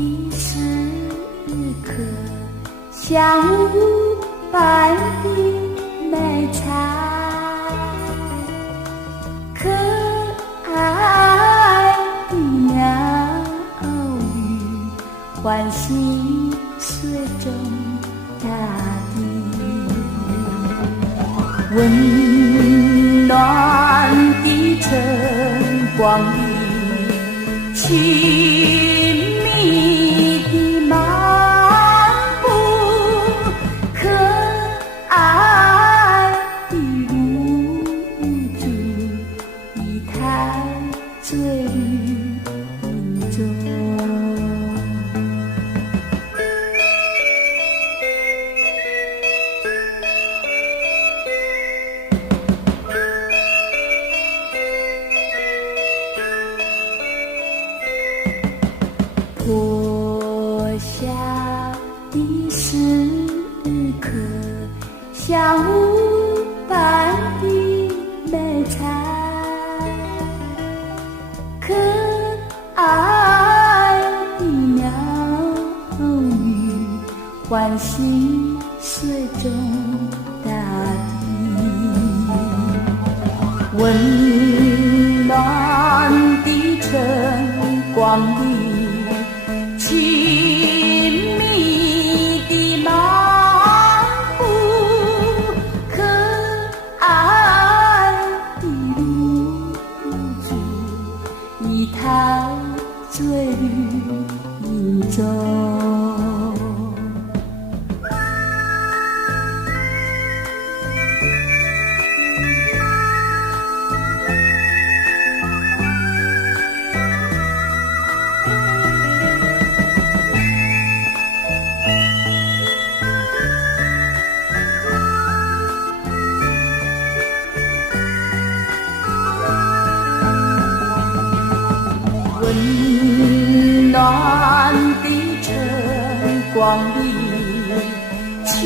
的时刻，像雾般的美彩，可爱的鸟语唤醒水中大地，温暖的晨光里，亲密的漫步，可爱的露珠，一台醉绿影中。破晓的时刻，像雾般的美彩，可爱的鸟语唤醒水中大地，温暖的晨光里，亲密的漫步，可爱的露珠，一台醉绿影中。温暖的晨光里，亲